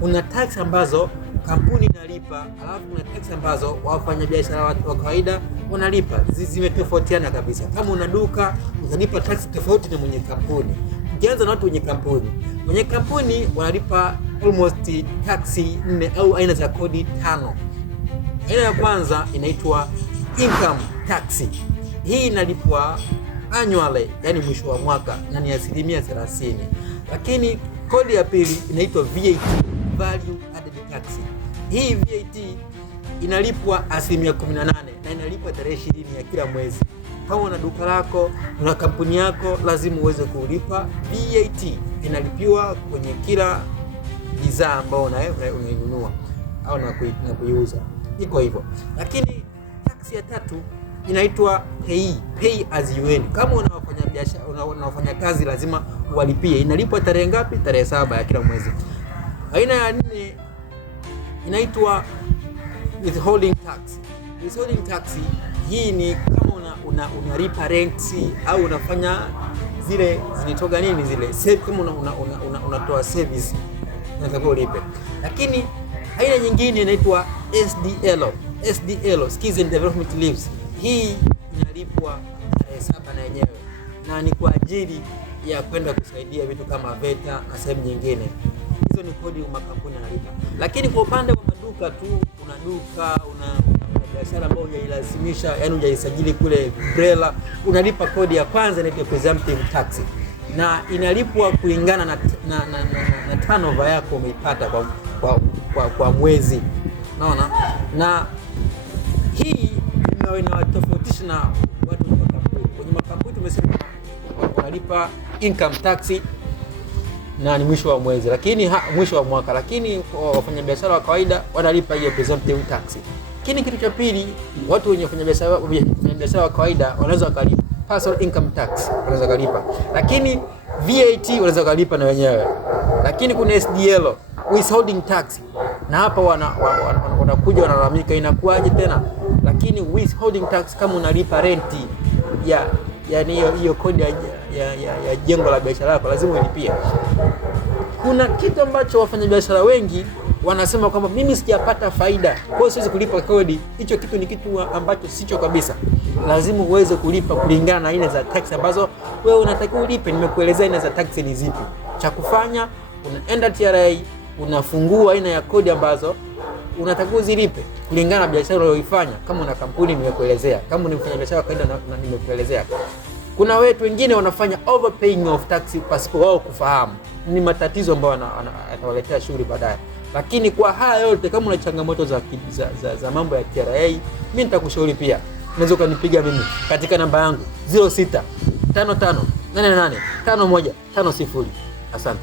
kuna tax ambazo kampuni inalipa, alafu kuna tax ambazo wafanyabiashara wa kawaida wanalipa. Zimetofautiana kabisa. Kama una duka utalipa tax tofauti na mwenye kampuni. Ukianza na watu wenye kampuni wanalipa almost tax 4 au aina za kodi 5. Aina ya kwanza inaitwa income tax. Hii inalipwa annually, yani mwisho wa mwaka, na ni 30%. Lakini kodi ya pili inaitwa VAT, value added tax. Hii VAT inalipwa 18% na inalipwa tarehe 20 ya kila mwezi. Kama una duka lako, una kampuni yako, lazima uweze kulipa VAT. Inalipiwa kwenye kila bidhaa ambayo unainunua au na kuiuza. Iko hivyo. Lakini tax ya tatu inaitwa pay as you earn. Kama unafanya biashara, unafanya kazi, lazima uwalipie. Inalipwa tarehe ngapi? Tarehe 7 ya kila mwezi. Aina ya 4 inaitwa withholding tax. Withholding tax hii ni kama unalipa rent au unafanya zile zinitoga nini zile, kama unatoa service unatakiwa ulipe. Lakini aina nyingine inaitwa SDL, Skills and Development Leaves. Hii inalipwa tarehe 7 na yenyewe, na ni kwa ajili ya kwenda kusaidia vitu kama VETA na sehemu nyingine. Hizo ni kodi makampuni yanalipa. Lakini kwa upande wa maduka tu, una duka, una biashara ambayo hujailazimisha, yani hujaisajili kule BRELA, unalipa kodi ya kwanza inaitwa presumptive tax, na inalipwa kulingana na turnover yako umeipata kwa mwezi. Unaona? Na hii inawatofautisha na watu wa makampuni. Kwenye makampuni tumesema wanalipa income tax na ni mwisho wa mwezi, lakini mwisho wa mwaka. Lakini wafanyabiashara wa kawaida wanalipa hiyo presumptive tax. Lakini kitu cha pili, watu wenye wafanyabiashara wa kawaida wanaweza wakalipa personal income tax, wanaweza wakalipa. Lakini VAT wanaweza wakalipa na wenyewe. Lakini kuna SDL, withholding tax, na hapa wanakuja wanalalamika inakuaje tena. Lakini withholding tax, kama unalipa renti yani hiyo kodi ya jengo la biashara yako, lazima ulipie. Kuna kitu ambacho wafanyabiashara wengi wanasema kwamba mimi sijapata faida, kwa hiyo siwezi kulipa kodi. Hicho kitu ni kitu ambacho sicho kabisa. Lazima uweze kulipa kulingana na aina za tax ambazo wewe unatakiwa ulipe. Nimekuelezea aina za tax ni zipi. Cha kufanya, unaenda TRA, unafungua aina ya kodi ambazo unatakiwa uzilipe kulingana na biashara unayoifanya. Kama una kampuni nimekuelezea, kama ni mfanyabiashara kawaida na nimekuelezea. Kuna watu wengine wanafanya overpaying of tax pasipo wao kufahamu. Ni matatizo ambayo yanawaletea shughuli baadaye. Lakini kwa haya yote, kama una changamoto za mambo ya TRA, mimi nitakushauri pia. Unaweza kunipiga mimi katika namba yangu 0655885150. Asante.